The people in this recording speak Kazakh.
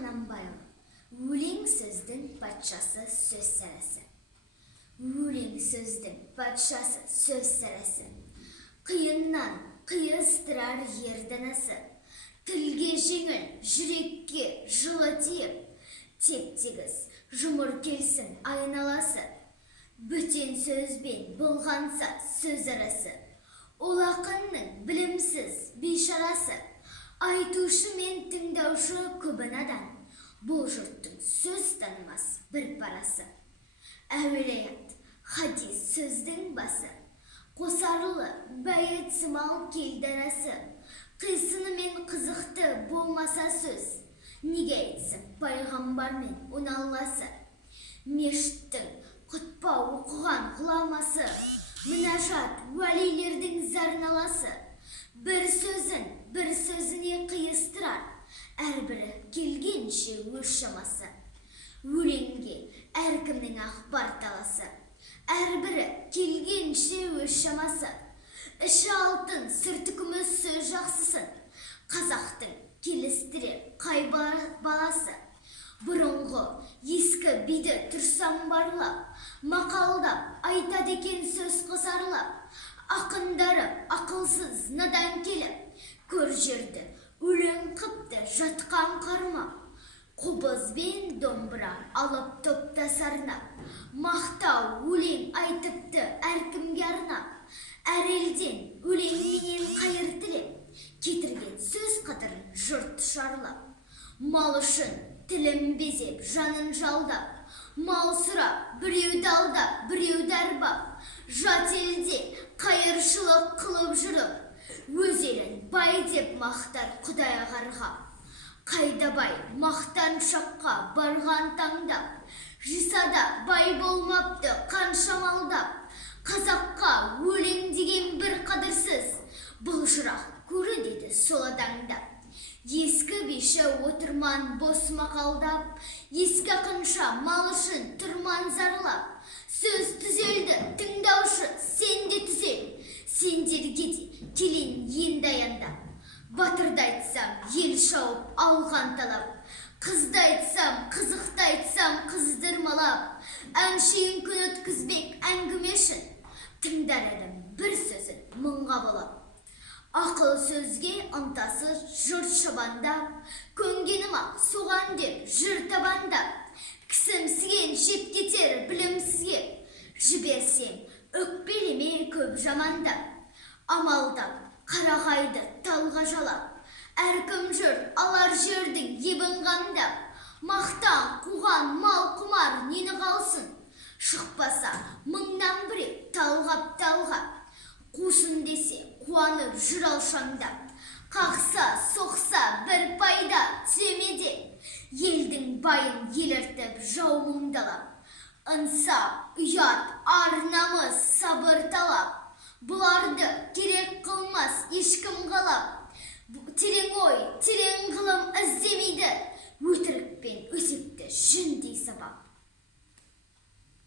Қанамбайұлы. Өлең сөздің патшасы сөз сарасы. Өлең сөздің патшасы сөз сарасы. Қиыннан қиыстырар ерданасы. Тілге жеңіл, жүрекке жылы тиіп, теп-тегіс жұмыр келсін айналасы. Бөтен сөзбен болғанса сөз арасы. Ол ақынның білімсіз бейшарасы. Айтушы мен тыңдаушы көбін адан. Бұл жұрттың сөз танымас бір парасы. Әуелаят, хадис сөздің басы. Қосарлы бәйет сымал келдарасы. Қисыны мен қызықты болмаса сөз. Неге айтсын пайғамбар мен уналласы. Мешіттің құтпа оқыған ғұламасы. Мінажат уәлилердің зарналасы. Бір сөзін бір сөзіне қиыстырар. Әрбірі келгенше өз шамасы. Өлеңге әркімнің ақпар таласы. Әрбірі келгенше өз шамасы. Іші алтын, сырты күміс сөз жақсысын. Қазақтың келістірер қай баласы. Бұрынғы ескі биді тұрсам барлап, мақалдап айтады екен сөз қосарлап. Ақындары ақылсыз надан келіп, көр жерді өлең қыпты жатқан қарма. Қобыз бен домбыра алып топта сарнап, мақтау өлең айтыпты әркімге арнап. Әр елден өлеңменен қайыр тілеп, кетірген сөз қатырын жұрт шарлап. Мал үшін тілін безеп, жанын жалдап, мал сұрап, біреуді алдап, біреуді арбап. Жат елде қайыршылық қылып жүріп, өз елін бай деп мақтар Құдай қарғап. Қайда бай мақтан шаққа барған таңдап, жисада бай болмапты қанша малдап. Қазаққа өлең деген бір қадірсіз, бұл жырақ көрі деді сол адаңдап. Ескі бейші отырман бос мақалдап, ескі ақынша мал үшін тұрман зарлап. Сөз түзелді, тыңдаушы сен де түзел, сендерге де келен енді аяндап. Батырды айтсам ел шауып алған талап, қызды айтсам қызықты айтсам қыздырмалап. Әншейін күн өткізбек әңгіме үшін, тыңдар едім бір сөзін мұңға балап. Ақыл сөзге ынтасы жұрт шабандап, көнгенім ақ соған деп жыр табандап. Кісімсіген жеп кетер білімсізге, жіберсең өкпелеме көп жамандап. Амалдап қарағайды талға жалап, әркім жұрт алар жердің ебін қамдап. Мақтан қуған мал құмар нені қалсын, шықпаса мыңнан біреу талғап. Қусын десе қуанып жүр алшаңдап. Қақса, соқса бір пайда түземеде, елдің байын еліртіп жау мұңдалап. Ынсап, ұят, ар намыс, сабыр талап. Бұларды керек қылмас ешкім қалап. Терең ой, терең ғылым іздемейді, өтірік пен өсекті жүндей сабап.